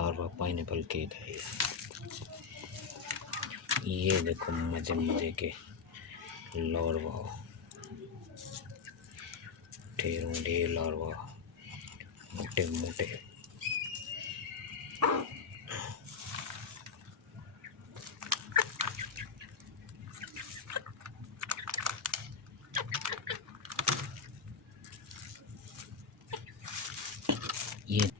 Larva pineapple cake है ये देखो मजे मजे के लार्वा, ढेरों ढेर लार्वा, मोटे मोटे। ये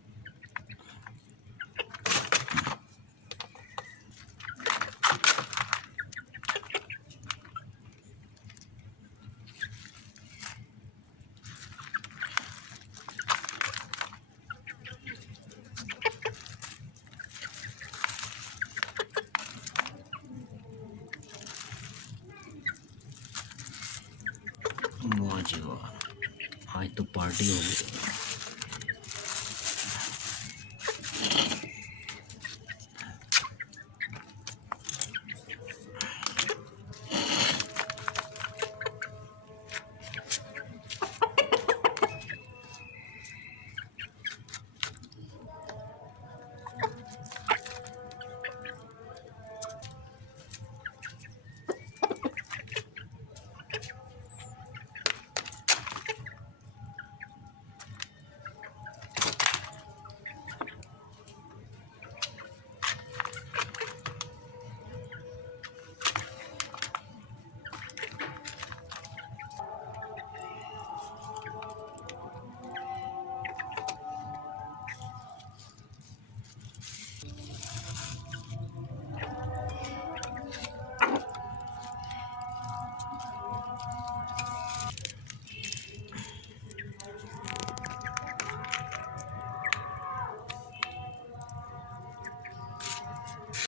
वाह जी वाह, आज तो पार्टी होगी।